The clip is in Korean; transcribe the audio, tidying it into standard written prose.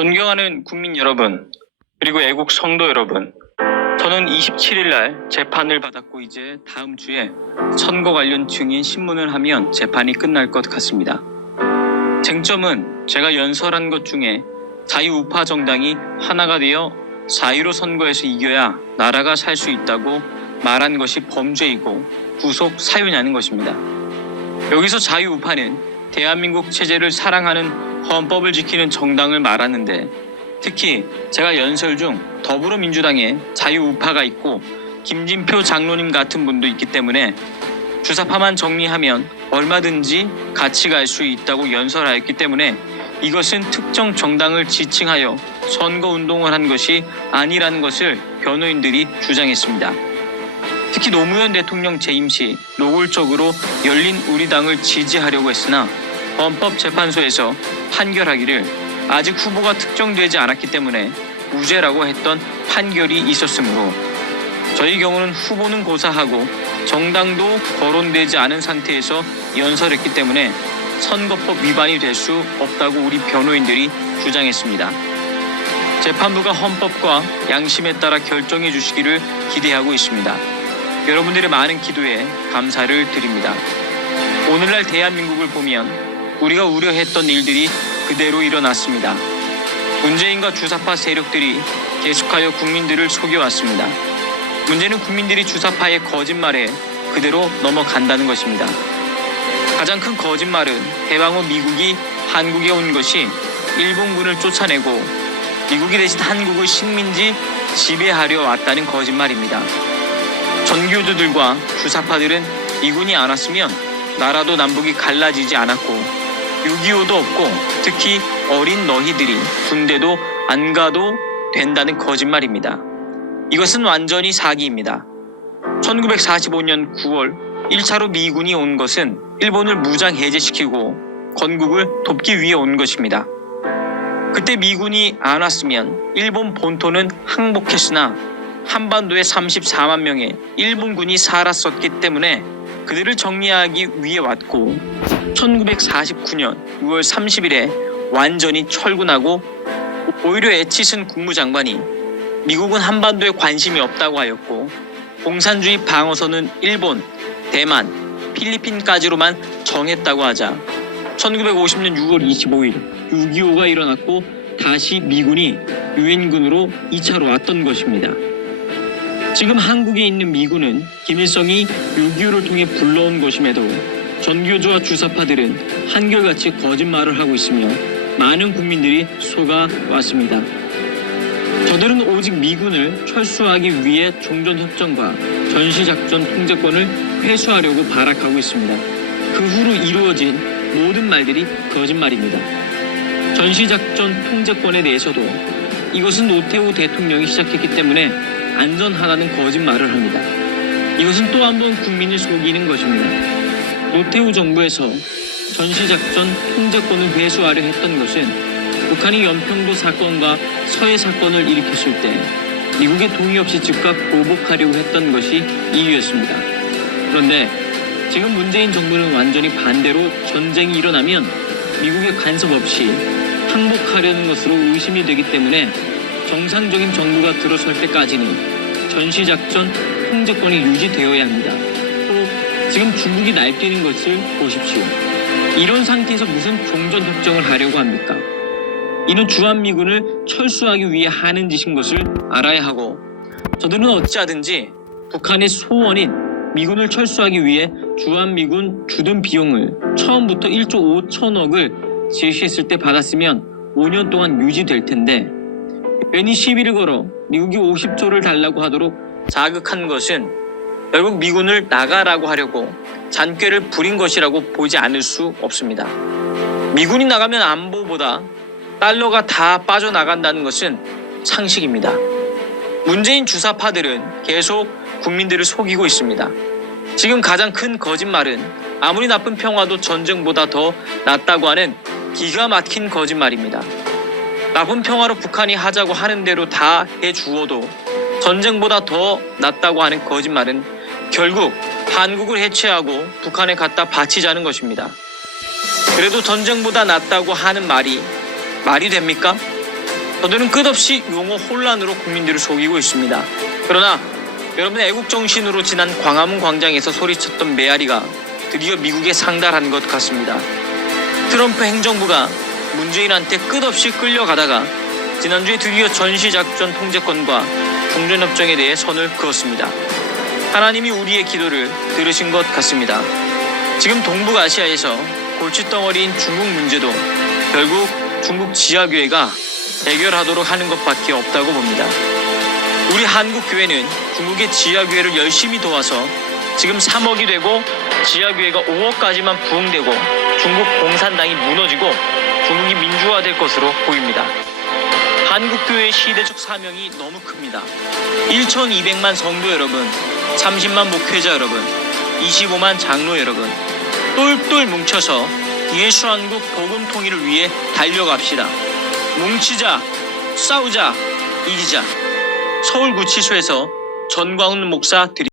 존경하는 국민 여러분, 그리고 애국 성도 여러분, 저는 27일 날 재판을 받았고 이제 다음 주에 선거 관련 증인 신문을 하면 재판이 끝날 것 같습니다. 쟁점은 제가 연설한 것 중에 자유우파 정당이 하나가 되어 4.15 선거에서 이겨야 나라가 살 수 있다고 말한 것이 범죄이고 구속 사유냐는 것입니다. 여기서 자유우파는 대한민국 체제를 사랑하는 헌법을 지키는 정당을 말하는데, 특히 제가 연설 중 더불어민주당에 자유우파가 있고 김진표 장로님 같은 분도 있기 때문에 주사파만 정리하면 얼마든지 같이 갈 수 있다고 연설하였기 때문에 이것은 특정 정당을 지칭하여 선거운동을 한 것이 아니라는 것을 변호인들이 주장했습니다. 특히 노무현 대통령 재임 시 노골적으로 열린 우리당을 지지하려고 했으나 헌법재판소에서 판결하기를 아직 후보가 특정되지 않았기 때문에 무죄라고 했던 판결이 있었으므로 저희 경우는 후보는 고사하고 정당도 거론되지 않은 상태에서 연설했기 때문에 선거법 위반이 될 수 없다고 우리 변호인들이 주장했습니다. 재판부가 헌법과 양심에 따라 결정해 주시기를 기대하고 있습니다. 여러분들의 많은 기도에 감사를 드립니다. 오늘날 대한민국을 보면 우리가 우려했던 일들이 그대로 일어났습니다. 문재인과 주사파 세력들이 계속하여 국민들을 속여왔습니다. 문제는 국민들이 주사파의 거짓말에 그대로 넘어간다는 것입니다. 가장 큰 거짓말은 해방 후 미국이 한국에 온 것이 일본군을 쫓아내고 미국이 대신 한국을 식민지 지배하려 왔다는 거짓말입니다. 전교조들과 주사파들은 미군이 안 왔으면 나라도 남북이 갈라지지 않았고 6.25도 없고 특히 어린 너희들이 군대도 안 가도 된다는 거짓말입니다. 이것은 완전히 사기입니다. 1945년 9월 1차로 미군이 온 것은 일본을 무장 해제시키고 건국을 돕기 위해 온 것입니다. 그때 미군이 안 왔으면 일본 본토는 항복했으나 한반도에 34만 명의 일본군이 살았었기 때문에 그들을 정리하기 위해 왔고 1949년 6월 30일에 완전히 철군하고 오히려 에치슨 국무장관이 미국은 한반도에 관심이 없다고 하였고 공산주의 방어선은 일본, 대만, 필리핀까지로만 정했다고 하자 1950년 6월 25일 6.25가 일어났고 다시 미군이 유엔군으로 2차로 왔던 것입니다. 지금 한국에 있는 미군은 김일성이 6.25를 통해 불러온 것임에도 전교조와 주사파들은 한결같이 거짓말을 하고 있으며 많은 국민들이 속아왔습니다. 저들은 오직 미군을 철수하기 위해 종전협정과 전시작전 통제권을 회수하려고 발악하고 있습니다. 그 후로 이루어진 모든 말들이 거짓말입니다. 전시작전 통제권에 대해서도 이것은 노태우 대통령이 시작했기 때문에 안전하다는 거짓말을 합니다. 이것은 또 한 번 국민을 속이는 것입니다. 노태우 정부에서 전시작전 통제권을 회수하려 했던 것은 북한이 연평도 사건과 서해 사건을 일으켰을 때 미국의 동의 없이 즉각 보복하려고 했던 것이 이유였습니다. 그런데 지금 문재인 정부는 완전히 반대로 전쟁이 일어나면 미국의 간섭 없이 항복하려는 것으로 의심이 되기 때문에 정상적인 정부가 들어설 때까지는 전시작전 통제권이 유지되어야 합니다. 또 지금 중국이 날뛰는 것을 보십시오. 이런 상태에서 무슨 종전협정을 하려고 합니까? 이는 주한미군을 철수하기 위해 하는 짓인 것을 알아야 하고 저들은 어찌하든지 북한의 소원인 미군을 철수하기 위해 주한미군 주둔 비용을 처음부터 1조 5천억을 제시했을 때 받았으면 5년 동안 유지될 텐데 괜히 시비를 걸어 미국이 50조를 달라고 하도록 자극한 것은 결국 미군을 나가라고 하려고 잔꾀를 부린 것이라고 보지 않을 수 없습니다. 미군이 나가면 안보보다 달러가 다 빠져나간다는 것은 상식입니다. 문재인 주사파들은 계속 국민들을 속이고 있습니다. 지금 가장 큰 거짓말은 아무리 나쁜 평화도 전쟁보다 더 낫다고 하는 기가 막힌 거짓말입니다. 나쁜 평화로 북한이 하자고 하는 대로 다 해주어도 전쟁보다 더 낫다고 하는 거짓말은 결국 한국을 해체하고 북한에 갖다 바치자는 것입니다. 그래도 전쟁보다 낫다고 하는 말이 됩니까? 저들은 끝없이 용어 혼란으로 국민들을 속이고 있습니다. 그러나 여러분의 애국 정신으로 지난 광화문 광장에서 소리쳤던 메아리가 드디어 미국에 상달한 것 같습니다. 트럼프 행정부가 문재인한테 끝없이 끌려가다가 지난주에 드디어 전시작전 통제권과 종전협정에 대해 선을 그었습니다. 하나님이 우리의 기도를 들으신 것 같습니다. 지금 동북아시아에서 골칫덩어리인 중국 문제도 결국 중국 지하교회가 해결하도록 하는 것밖에 없다고 봅니다. 우리 한국교회는 중국의 지하교회를 열심히 도와서 지금 3억이 되고 지하교회가 5억까지만 부흥되고 중국 공산당이 무너지고 중국이 민주화될 것으로 보입니다. 한국교회의 시대적 사명이 너무 큽니다. 1,200만 성도 여러분, 30만 목회자 여러분, 25만 장로 여러분, 똘똘 뭉쳐서 예수한국 복음 통일을 위해 달려갑시다. 뭉치자, 싸우자, 이기자. 서울구치소에서 전광훈 목사 드립니다.